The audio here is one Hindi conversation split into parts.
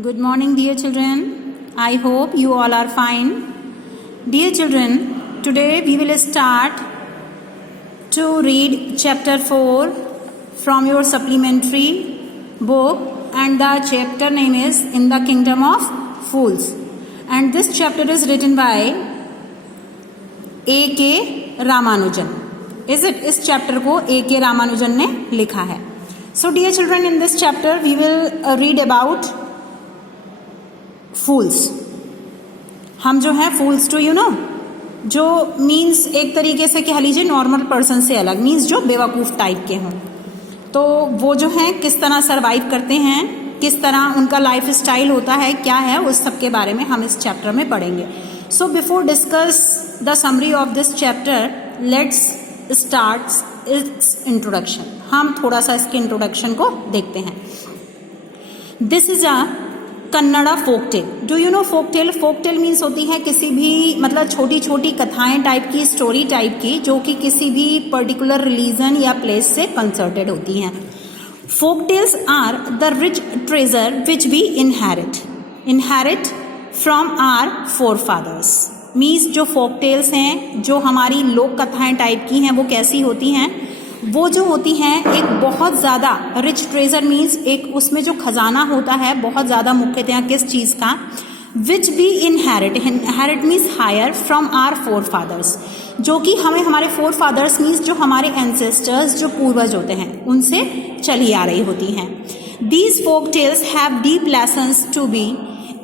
Good morning, dear children. I hope you all are fine. Dear children, today we will start to read chapter 4 from your supplementary book, and the chapter name is In the Kingdom of Fools. And this chapter is written by A.K. Ramanujan. Is it? इस chapter को A.K. Ramanujan ने लिखा है. So dear children, in this chapter we will read about fools. हम जो है fools to you know, जो मीन्स एक तरीके से कह लीजिए नॉर्मल पर्सन से अलग, मीन्स जो बेवकूफ़ टाइप के हों, तो वो जो है किस तरह सरवाइव करते हैं, किस तरह उनका लाइफ स्टाइल होता है, क्या है, उस सब के बारे में हम इस चैप्टर में पढ़ेंगे. So before discuss the summary of this chapter, let's start its introduction. हम थोड़ा सा इसके इंट्रोडक्शन को देखते हैं. This is a Kannada folk tale. Do you know folk tale? Folk tale means होती है किसी भी मतलब छोटी छोटी कथाएं टाइप की, स्टोरी टाइप की, जो कि किसी भी पर्टिकुलर रिलीजन या प्लेस से कंसर्टेड होती हैं. Folk tales are the rich treasure which we inherit from our forefathers. Means जो फोक टेल्स हैं, जो हमारी लोक कथाएं टाइप की हैं, वो कैसी होती हैं? वो जो होती हैं एक बहुत ज़्यादा रिच ट्रेजर, मीन्स एक उसमें जो खजाना होता है बहुत ज़्यादा, मुख्यतः किस चीज़ का? Which be inherit means higher from our forefathers, जो कि हमें हमारे फोर फादर्स मीन्स जो हमारे एंसेस्टर्स, जो पूर्वज होते हैं, उनसे चली आ रही होती हैं. These folk tales have deep lessons to be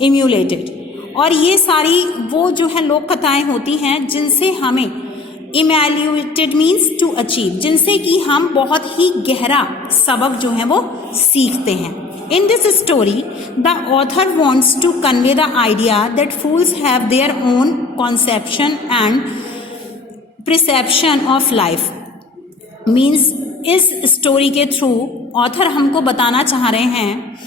emulated. और ये सारी वो जो है लोक कथाएं होती हैं जिनसे हमें इमैल्यूएटेड मीन्स टू अचीव, जिनसे कि हम बहुत ही गहरा सबक जो है वो सीखते हैं. In this story the author wants to convey the idea that fools have their own conception and perception of life. Means इस स्टोरी के थ्रू ऑथर हमको बताना चाह रहे हैं,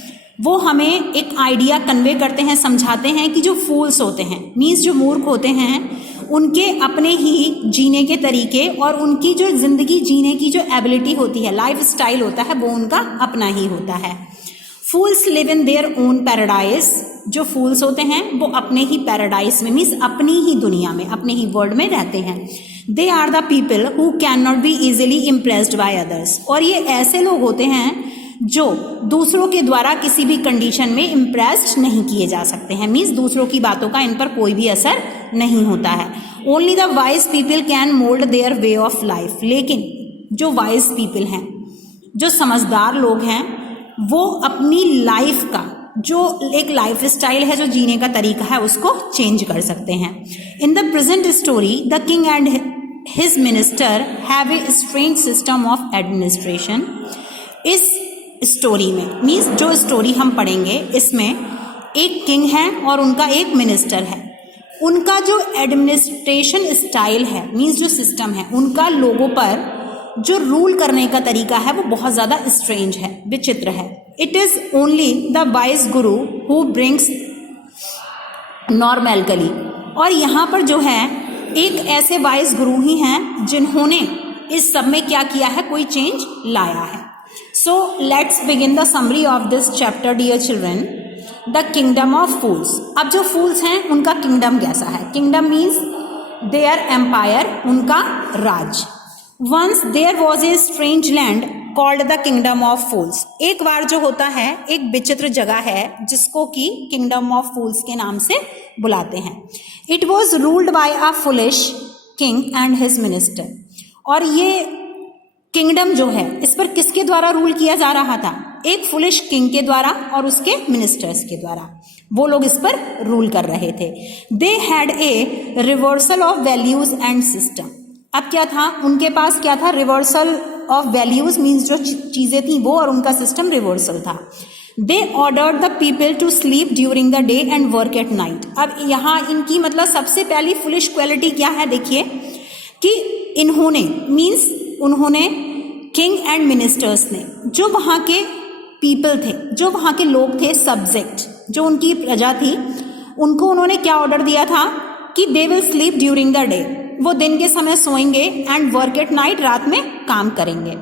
वो हमें एक आइडिया कन्वे करते हैं, समझाते हैं कि जो फूल्स होते हैं, मीन्स जो मूर्ख होते हैं, उनके अपने ही जीने के तरीके और उनकी जो ज़िंदगी जीने की जो एबिलिटी होती है, लाइफ स्टाइल होता है, वो उनका अपना ही होता है. Fools live in their own paradise. जो फूल्स होते हैं वो अपने ही पैराडाइज में, मीन्स अपनी ही दुनिया में, अपने ही वर्ल्ड में रहते हैं. They are the people who can not be easily impressed by others. और ये ऐसे लोग होते हैं जो दूसरों के द्वारा किसी भी कंडीशन में इम्प्रेस्ड नहीं किए जा सकते हैं, मीन्स दूसरों की बातों का इन पर कोई भी असर नहीं होता है. Only the wise people can mould their way of life. लेकिन जो वाइज पीपल हैं, जो समझदार लोग हैं, वो अपनी लाइफ का जो एक लाइफ स्टाइल है, जो जीने का तरीका है, उसको चेंज कर सकते हैं. In the present story the king and his minister have a strange system of administration. इस स्टोरी में, मीन्स जो स्टोरी हम पढ़ेंगे, इसमें एक किंग है और उनका एक मिनिस्टर है. उनका जो एडमिनिस्ट्रेशन स्टाइल है, मीन्स जो सिस्टम है, उनका लोगों पर जो रूल करने का तरीका है, वो बहुत ज़्यादा स्ट्रेंज है, विचित्र है. It is only the wise Guru who brings normality. और यहाँ पर जो है एक ऐसे वाइज गुरु ही हैं जिन्होंने इस सब में क्या किया है, कोई चेंज लाया है. So let's begin the summary of this chapter, dear children. The kingdom of fools. अब जो fools हैं उनका kingdom कैसा है? Kingdom means their empire, उनका राज. Once there was a strange land called the kingdom of fools. एक बार जो होता है एक विचित्र जगह है जिसको कि kingdom of fools के नाम से बुलाते हैं. It was ruled by a foolish king and his minister. और ये किंगडम जो है, इस पर किसके द्वारा रूल किया जा रहा था? एक फुलिश किंग के द्वारा और उसके मिनिस्टर्स के द्वारा. वो लोग इस पर रूल कर रहे थे. They had a reversal of values and system. अब क्या था उनके पास? क्या था? रिवर्सल ऑफ वैल्यूज, मीन्स जो चीजें थी वो, और उनका सिस्टम रिवर्सल था. They ordered the people to sleep during the day and work at night. अब यहाँ इनकी मतलब सबसे पहली फुलिश क्वालिटी क्या है? देखिए कि इन्होंने, मीन्स उन्होंने, किंग एंड मिनिस्टर्स ने, जो वहाँ के पीपल थे, जो वहाँ के लोग थे, सब्जेक्ट, जो उनकी प्रजा थी, उनको उन्होंने क्या ऑर्डर दिया था कि they will sleep during the day. वो दिन के समय सोएंगे, एंड वर्क एट नाइट, रात में काम करेंगे.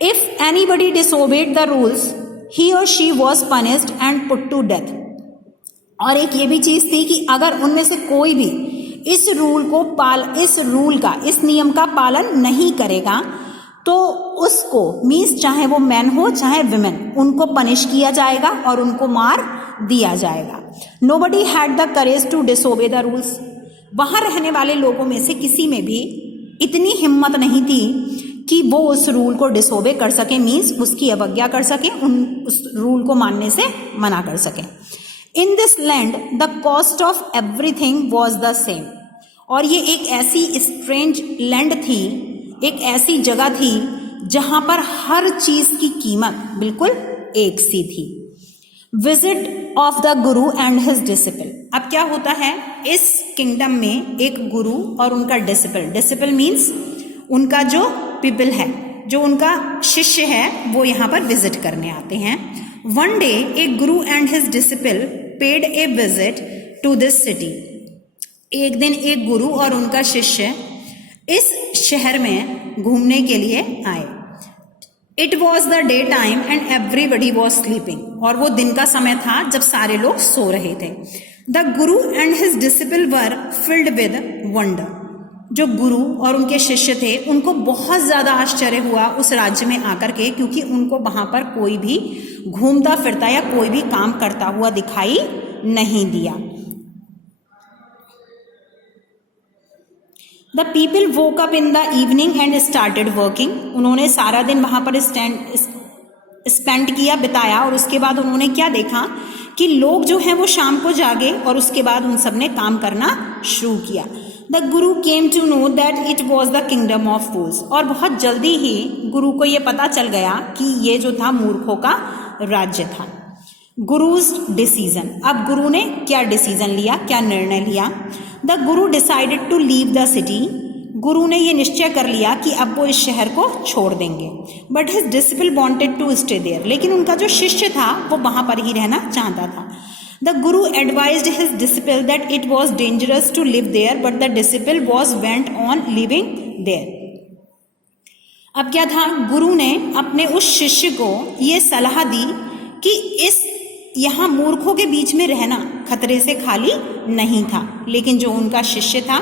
If anybody disobey the rules he or she was punished and put to death। और एक ये भी चीज थी कि अगर उनमें से कोई भी इस नियम का पालन नहीं करेगा तो उसको मीन्स चाहे वो मैन हो चाहे विमेन, उनको पनिश किया जाएगा और उनको मार दिया जाएगा। Nobody had the courage to disobey the rules. वहां रहने वाले लोगों में से किसी में भी इतनी हिम्मत नहीं थी कि वो उस रूल को डिसोबे कर सके, मीन्स उसकी अवज्ञा कर सके, उस रूल को मानने से मना कर सके। In this land the cost of everything was the same. और ये एक ऐसी स्ट्रेंज लैंड थी, एक ऐसी जगह थी जहां पर हर चीज की कीमत बिल्कुल एक सी थी। Visit of the guru and his disciple. अब क्या होता है, इस किंगडम में एक गुरु और उनका डिसिपल, डिसिपल मीन्स उनका जो पीपल है, जो उनका शिष्य है, वो यहाँ पर विजिट करने आते हैं। One day a guru and his disciple paid a visit to this city. एक दिन एक गुरु और उनका शिष्य इस शहर में घूमने के लिए आए। It was the day time and everybody was sleeping. और वो दिन का समय था जब सारे लोग सो रहे थे। The guru and his disciple were filled with wonder. जो गुरु और उनके शिष्य थे उनको बहुत ज्यादा आश्चर्य हुआ उस राज्य में आकर के, क्योंकि उनको वहां पर कोई भी घूमता फिरता या कोई भी काम करता हुआ दिखाई नहीं दिया। The people woke up in the evening and started working. उन्होंने सारा दिन वहां पर स्पेंड किया, बिताया, और उसके बाद उन्होंने क्या देखा कि लोग जो हैं वो शाम को जागे और उसके बाद उन सब ने काम करना शुरू किया। The guru came to know that it was the kingdom of fools. और बहुत जल्दी ही गुरु को ये पता चल गया कि ये जो था मूर्खों का राज्य था। गुरुज डिसीजन। अब गुरु ने क्या डिसीजन लिया, क्या निर्णय लिया। The guru decided to leave the city. गुरु ने ये निश्चय कर लिया कि अब वो इस शहर को छोड़ देंगे। But his disciple wanted to stay there. लेकिन उनका जो शिष्य था वो वहां पर ही रहना चाहता था। The guru advised his disciple that it was dangerous to live there, but the disciple was went on living there. अब क्या था, गुरु ने अपने उस शिष्य को ये सलाह दी कि इस यहाँ मूर्खों के बीच में रहना खतरे से खाली नहीं था। लेकिन जो उनका शिष्य था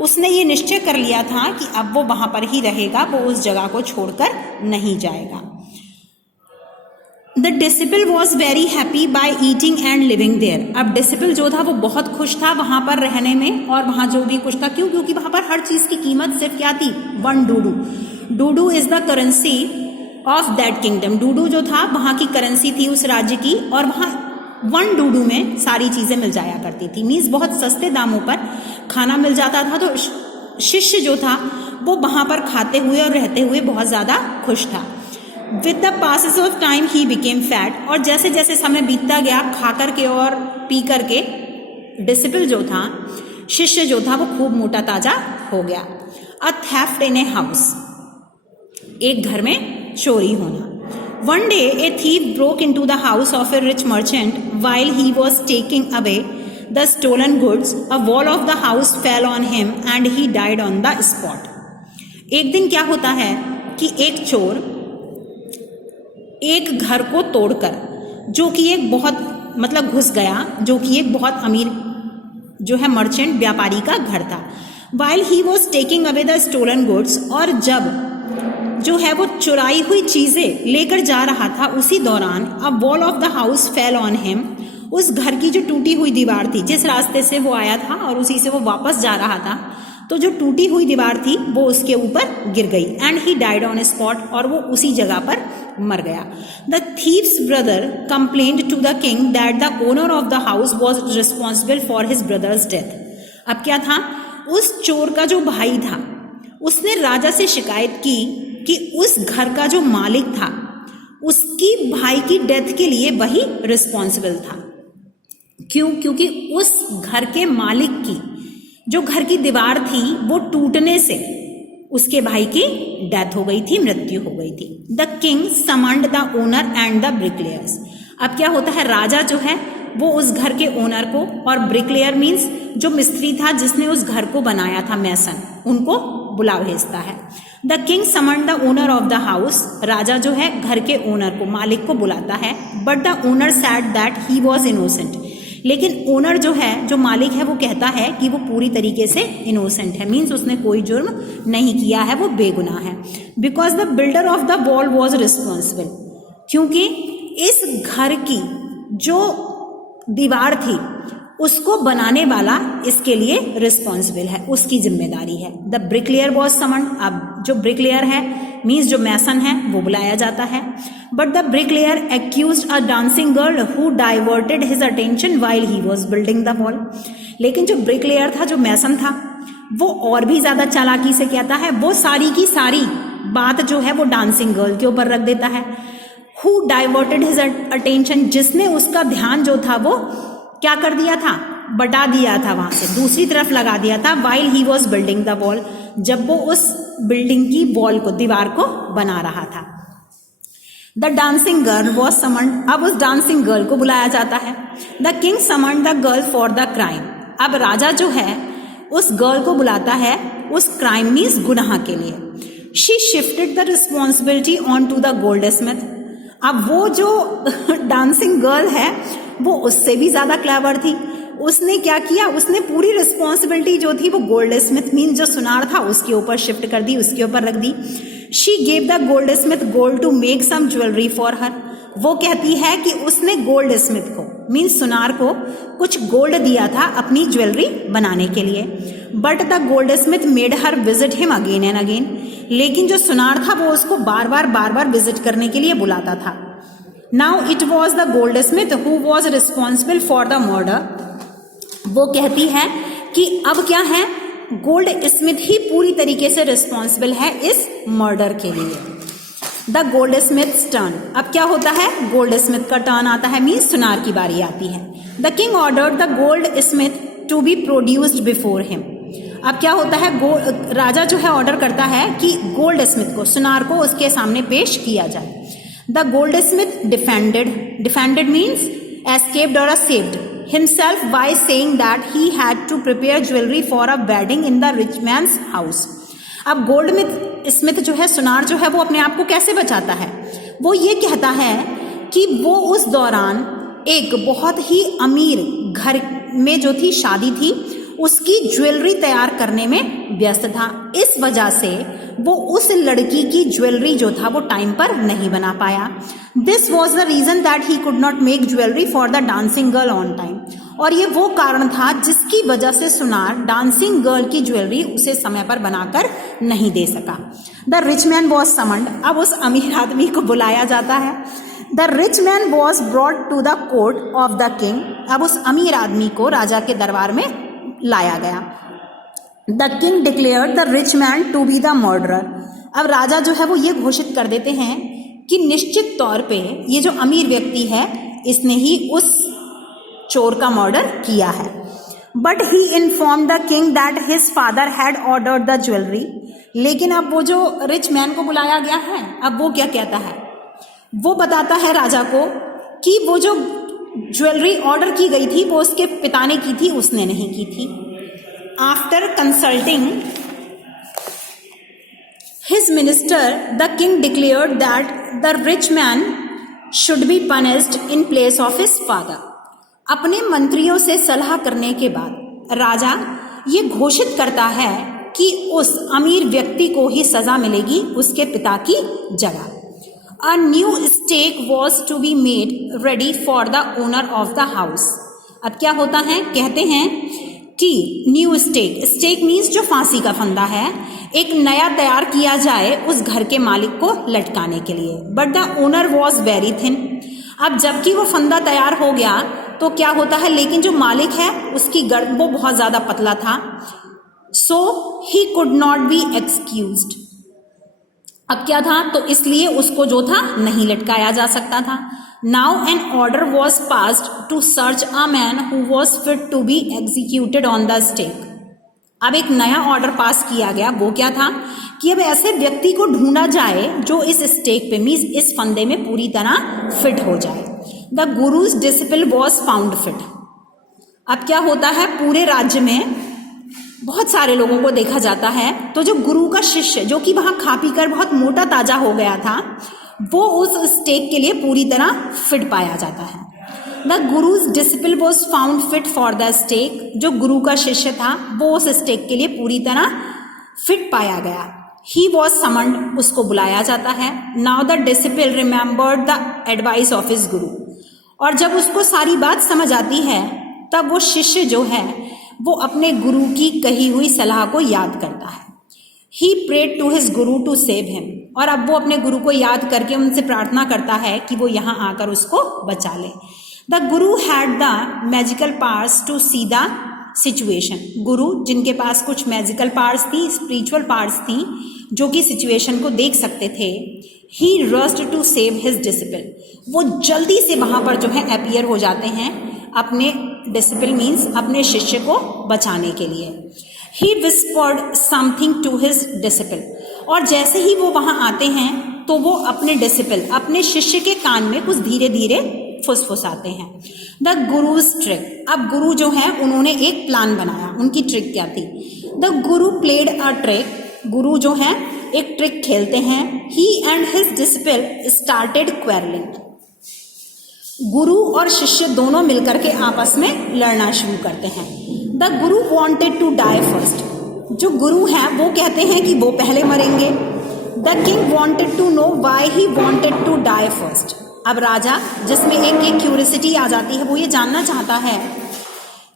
उसने ये निश्चय कर लिया था कि अब वो वहां पर ही रहेगा, वो उस जगह को छोड़कर नहीं जाएगा। The disciple was very happy by eating and living there. अब डिसिपल जो था वो बहुत खुश था वहां पर रहने में और वहां जो भी कुछ था। क्यों? क्योंकि वहां पर हर चीज की कीमत सिर्फ क्या थी, 1 डूडू। डूडू is the currency of that kingdom. डूडू जो था वहां की करेंसी थी उस राज्य की, और वहां 1 डूडू में सारी चीजें मिल जाया करती थी। मीन्स बहुत सस्ते दामों पर खाना मिल जाता था। तो शिष्य जो था वो वहां पर खाते हुए और रहते हुए बहुत ज्यादा खुश था। With the passes of time he became fat. और जैसे जैसे समय बीतता गया, खा करके और पी करके डिसिपल जो था, शिष्य जो था, वो खूब मोटा ताजा हो गया। अ थेफ्ट इन ए हाउस। एक घर में चोरी होना। One day a thief broke into the house of a rich merchant while he was taking away the stolen goods. A wall of the house fell on him and he died on the spot. एक दिन क्या होता है कि एक चोर एक घर को तोड़कर, जो कि एक बहुत घुस गया, जो कि एक बहुत अमीर जो है मर्चेंट व्यापारी का घर था। While he was taking away the stolen goods, और जब जो है वो चुराई हुई चीजें लेकर जा रहा था, उसी दौरान a wall of the house fell on him. उस घर की जो टूटी हुई दीवार थी, जिस रास्ते से वो आया था और उसी से वो वापस जा रहा था, तो जो टूटी हुई दीवार थी वो उसके ऊपर गिर गई। And he died on spot. और वो उसी जगह पर मर गया। The thief's brother complained to the king that the owner of the house was responsible for his brother's death. अब क्या था, उस चोर का जो भाई था उसने राजा से शिकायत की कि उस घर का जो मालिक था उसकी भाई की डेथ के लिए वही रिस्पॉन्सिबल था। क्यों? क्योंकि उस घर के मालिक की जो घर की दीवार थी वो टूटने से उसके भाई की डेथ हो गई थी, मृत्यु हो गई थी। The king summoned the owner and the bricklayers. अब क्या होता है, राजा जो है वो उस घर के ओनर को, और ब्रिकलेयर मीन्स जो मिस्त्री था जिसने उस घर को बनाया था, मैसन, उनको बुला भेजता है। The king summon the owner of the house, राजा जो है घर के ओनर को, मालिक को बुलाता है। But the owner sad that he was innocent, लेकिन ओनर जो है, जो मालिक है, वो कहता है कि वो पूरी तरीके से इनोसेंट है, मीन्स उसने कोई जुर्म नहीं किया है, वो बेगुनाह है। Because the builder of the wall was responsible, क्योंकि इस घर की जो दीवार थी उसको बनाने वाला इसके लिए रिस्पॉन्सिबल है, उसकी जिम्मेदारी है। द ब्रिकलेयर वॉज समन्ड, अब जो ब्रिकलेयर है मीन्स जो मैसन है वो बुलाया जाता है। But the bricklayer accused a dancing girl who diverted his attention while he was building the wall, लेकिन जो ब्रिकलेयर था, जो मैसन था, वो और भी ज्यादा चालाकी से कहता है, वो सारी की सारी बात जो है वो डांसिंग गर्ल के ऊपर रख देता है। हु डाइवर्टेड हिज अटेंशन, जिसने उसका ध्यान जो था वो क्या कर दिया था, बटा दिया था, वहां से दूसरी तरफ लगा दिया था। While he was building the wall, जब वो उस बिल्डिंग की वॉल को, दीवार को बना रहा था। The dancing girl was summoned, अब उस डांसिंग गर्ल को बुलाया जाता है। The king summoned the girl for the crime, अब राजा जो है उस गर्ल को बुलाता है उस क्राइम मीन्स गुनाह के लिए। She shifted the responsibility on to the goldsmith, अब वो जो डांसिंग गर्ल है वो उससे भी ज्यादा क्लेवर थी। उसने क्या किया, उसने पूरी रिस्पॉन्सिबिलिटी जो थी वो गोल्ड स्मिथ मीन जो सुनार था उसके ऊपर शिफ्ट कर दी, उसके ऊपर रख दी। She gave the goldsmith gold to make some jewellery for her, वो कहती है कि उसने गोल्ड स्मिथ को मीन सुनार को कुछ गोल्ड दिया था अपनी ज्वेलरी बनाने के लिए। But the gold Smith made her visit him again and again, लेकिन जो सुनार था वो उसको बार बार विजिट करने के लिए बुलाता था। Now it was the gold Smith who was responsible for the murder, वो कहती है कि अब क्या है, गोल्ड स्मिथ ही पूरी तरीके से रिस्पॉन्सिबल है इस मर्डर के लिए। द गोल्ड स्मिथ टर्न, अब क्या होता है, गोल्ड स्मिथ का टर्न आता है, मीन्स सुनार की बारी आती है। The king ordered the goldsmith to be produced before him, अब क्या होता है, राजा जो है ऑर्डर करता है कि गोल्ड स्मिथ को, सुनार को उसके सामने पेश किया जाए। The gold Smith defended means escaped और saved himself by saying that he had to prepare jewelry for a wedding in the rich man's house। अब गोल्ड स्मिथ जो है, सुनार जो है, वो अपने आप को कैसे बचाता है, वो ये कहता है कि वो उस दौरान एक बहुत ही अमीर घर में जो थी, शादी थी, उसकी ज्वेलरी तैयार करने में व्यस्त था। इस वजह से वो उस लड़की की ज्वेलरी जो था वो टाइम पर नहीं बना पाया। This was the reason that he could not make jewellery for the dancing girl on time, और ये वो कारण था जिसकी वजह से सुनार डांसिंग गर्ल की ज्वेलरी उसे समय पर बनाकर नहीं दे सका। The rich man was summoned, अब उस अमीर आदमी को बुलाया जाता है। The rich man was brought to the court of the king, अब उस अमीर आदमी को राजा के दरबार में लाया गया। The king declared the rich man to be the murderer, अब राजा जो है वो ये घोषित कर देते हैं कि निश्चित तौर पे ये जो अमीर व्यक्ति है इसने ही उस चोर का मर्डर किया है। But he inform the king that his father had ordered the jewellery, लेकिन अब वो जो रिच मैन को बुलाया गया है, अब वो क्या कहता है, वो बताता है राजा को कि वो जो ज्वेलरी ऑर्डर की गई थी वो उसके पिता ने की थी, उसने नहीं की थी। After consulting his minister the king declared that the rich man should be punished in place of his father, अपने मंत्रियों से सलाह करने के बाद राजा ये घोषित करता है कि उस अमीर व्यक्ति को ही सजा मिलेगी उसके पिता की जगह। A new stake was to be made ready for the owner of the house। अब क्या होता है, कहते हैं कि न्यू स्टेक मीन्स जो फांसी का फंदा है, एक नया तैयार किया जाए उस घर के मालिक को लटकाने के लिए। But the owner was very thin, अब जबकि वो फंदा तैयार हो गया तो क्या होता है, लेकिन जो मालिक है उसकी गर्दन वो बहुत ज्यादा पतला था। So he could not be excused, अब क्या था, तो इसलिए उसको जो था नहीं लटकाया जा सकता था। Now an order was passed to search a man who was fit to be executed on the stake, अब एक नया ऑर्डर पास किया गया, वो क्या था कि अब ऐसे व्यक्ति को ढूंढा जाए जो इस स्टेक पे मींस इस फंदे में पूरी तरह फिट हो जाए। The guru's disciple was found fit, अब क्या होता है, पूरे राज्य में बहुत सारे लोगों को देखा जाता है, तो जो गुरु का शिष्य जो कि वहाँ खा पी कर बहुत मोटा ताजा हो गया था, वो उस स्टेक के लिए पूरी तरह फिट पाया जाता है। The guru's disciple was found fit for the stake, जो गुरु का शिष्य था वो उस स्टेक के लिए पूरी तरह फिट पाया गया। ही वॉज समन्ड, उसको बुलाया जाता है। Now the disciple remembered the advice of his गुरु, और जब उसको सारी बात समझ आती है तब वो शिष्य जो है वो अपने गुरु की कही हुई सलाह को याद करता है। ही prayed to his Guru to save him, और अब वो अपने गुरु को याद करके उनसे प्रार्थना करता है कि वो यहाँ आकर उसको बचा ले। The guru had the magical powers to see the situation, गुरु जिनके पास कुछ मैजिकल पावर्स थी, स्पिरिचुअल पावर्स थी, जो कि सिचुएशन को देख सकते थे। He rushed to save his disciple, वो जल्दी से वहां पर जो है अपीयर हो जाते हैं अपने डिसिपल मीन्स अपने शिष्य को बचाने के लिए। He whispered something to his disciple, और जैसे ही वो वहां आते हैं तो वो अपने डिसिपल अपने शिष्य के कान में कुछ धीरे धीरे फुसफुसाते हैं। द गुरुज ट्रिक, अब गुरु जो है उन्होंने एक प्लान बनाया, उनकी ट्रिक क्या थी? The Guru played a trick, गुरु जो है एक ट्रिक खेलते हैं। He and his disciple started quarreling, guru और शिष्य दोनों मिलकर के आपस में लड़ना शुरू करते हैं। The Guru wanted to die first, जो गुरु हैं वो कहते हैं कि वो पहले मरेंगे। The king wanted to know why he wanted to die first, अब राजा जिसमें एक क्यूरियोसिटी आ जाती है, वो ये जानना चाहता है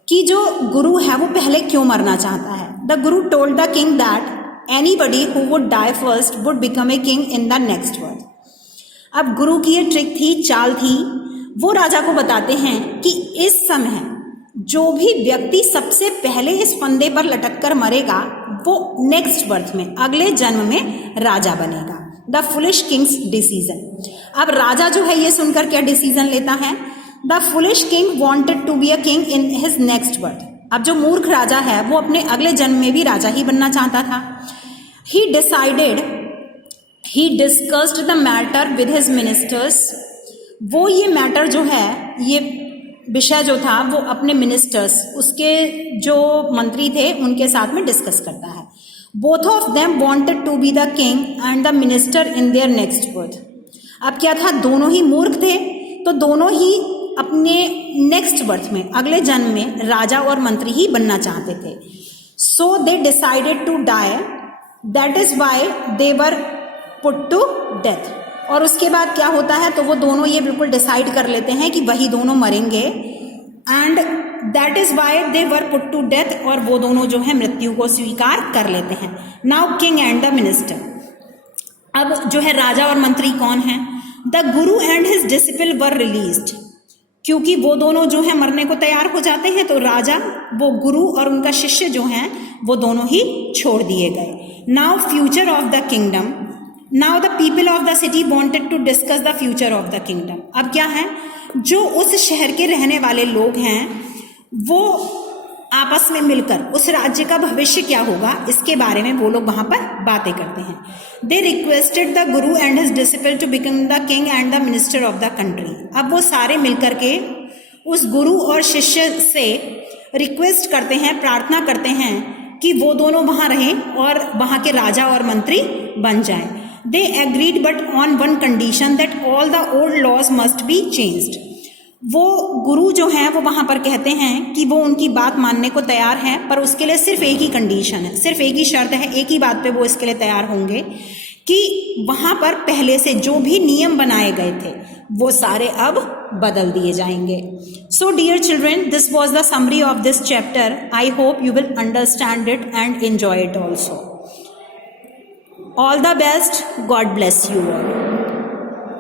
कि जो गुरु है वो पहले क्यों मरना चाहता है। The guru told the king that anybody who would die first would become a king in the next world. अब गुरु की ये ट्रिक थी, चाल थी, वो राजा को बताते हैं कि इस समय जो भी व्यक्ति सबसे पहले इस फंदे पर लटक कर मरेगा वो नेक्स्ट बर्थ में, अगले जन्म में राजा बनेगा। द फुलिश किंग्स डिसीजन, अब राजा जो है ये सुनकर क्या डिसीजन लेता है? The foolish king wanted to be a king in his next birth, अब जो मूर्ख राजा है वो अपने अगले जन्म में भी राजा ही बनना चाहता था। ही decided, he discussed the matter with his ministers, वो ये मैटर जो है, ये विषय जो था वो अपने मिनिस्टर्स, उसके जो मंत्री थे उनके साथ में डिस्कस करता है। Both of them wanted to be the king and the minister in their next birth, अब क्या था, दोनों ही मूर्ख थे, तो दोनों ही अपने नेक्स्ट बर्थ में, अगले जन्म में राजा और मंत्री ही बनना चाहते थे। So they decided to die, that is why they were put to death, और उसके बाद क्या होता है, तो वो दोनों ये बिल्कुल डिसाइड कर लेते हैं कि वही दोनों मरेंगे, and that is why they were put to death, और वो दोनों जो है मृत्यु को स्वीकार कर लेते हैं। Now king and the minister, अब जो है राजा और मंत्री कौन है? The guru and his disciple were released, क्योंकि वो दोनों जो है मरने को तैयार हो जाते हैं तो राजा, वो गुरु और उनका शिष्य जो हैं वो दोनों ही छोड़ दिए गए। Now future of the kingdom, now the people of the city wanted to discuss the future of the kingdom, अब क्या है, जो उस शहर के रहने वाले लोग हैं वो आपस में मिलकर उस राज्य का भविष्य क्या होगा इसके बारे में वो लोग वहां पर बातें करते हैं। They requested the guru and his disciple to become the king and the minister of the country, अब वो सारे मिलकर के उस गुरु और शिष्य से रिक्वेस्ट करते हैं, प्रार्थना करते हैं कि वो दोनों वहां रहें और वहां के राजा और मंत्री बन जाएं। They agreed but on one condition that all the old laws must be changed. वो गुरु जो हैं वो वहां पर कहते हैं कि वो उनकी बात मानने को तैयार हैं, पर उसके लिए सिर्फ एक ही कंडीशन है, सिर्फ एक ही शर्त है, एक ही बात पे वो इसके लिए तैयार होंगे कि वहां पर पहले से जो भी नियम बनाए गए थे वो सारे अब बदल दिए जाएंगे। So dear children, this was the summary of this chapter. I hope you will understand it and enjoy it also. All the best. God bless you all.